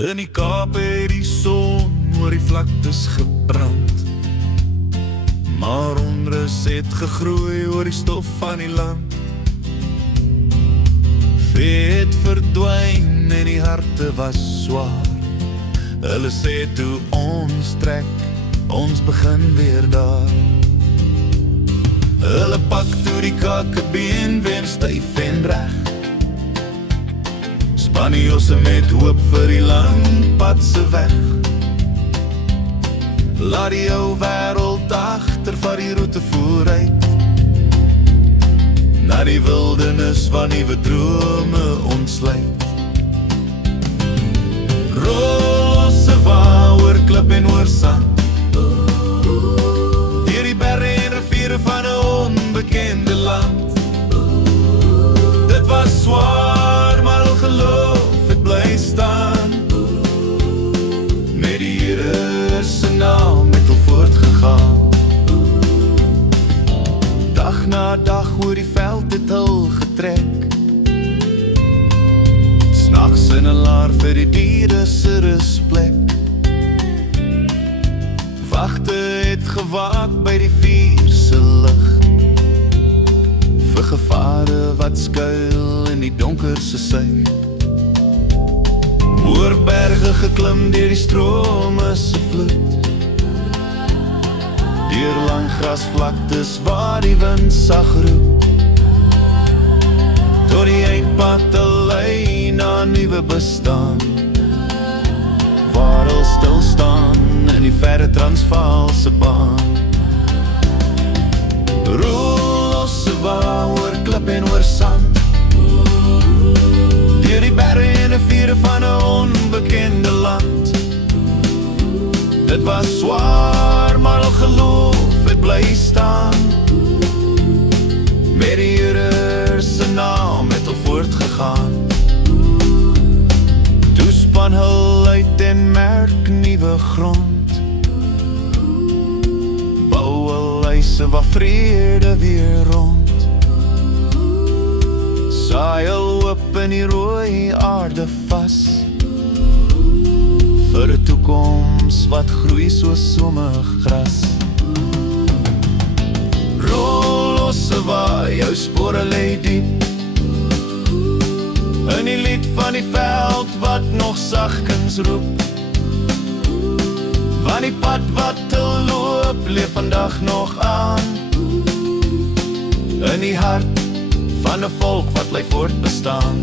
In die Kaap het die son oor die vlaktes gebrand, maar onrus het gegroei oor die stof van die land. Vee het verdwyn en die harte was swaar. Hulle sê toe ons trek, ons begin weer daar. Hulle pak toe die kakebeen weer styf en reg. Spanjosse met hoop vir die lang pad se weg. Laat die ou wêreld agter, vat die roete vooruit na die wildernis waar nuwe drome ontsluit. Rosse wa oor klip en oor sand, deur die berge en riviere van 'n onbekende land. Dit was swaar, maar al geloof het bly staan. Met die Here se naam het al voortgegaan. Dag na dag oor die veld het hul getrek, s'nags in 'n laar vir die diere se rusplek. Wagte het gewaak by die vuur se lig, vir gevare wat skuil in die donker se suig. Oor berge geklim deur die strome se vloed, deur lang grasvlaktes waar die wind sag roep, tot die eindpad te lei na 'n nuwe bestaan, waar hulle stil staan in die verre Transvaalse baan. Rosse wa oor klip en oor sand, deur die berge en riviere van 'n onbekende land. Dit was swaar, maar al geloof het bly staan. Met die Here se naam het al voortgegaan. Toe span hul uit en merk nuwe grond, bou hul huise waar vrede weer rond. Saai hul hoop in die rooi aarde vas, vir 'n toekoms wat groei soos somergras. Rosse wa, jou spore lê diep in die lied van die veld wat nog sagkens roep, want die pad wat te loop leef vandag nog aan, in die hart van 'n volk wat bly voortbestaan.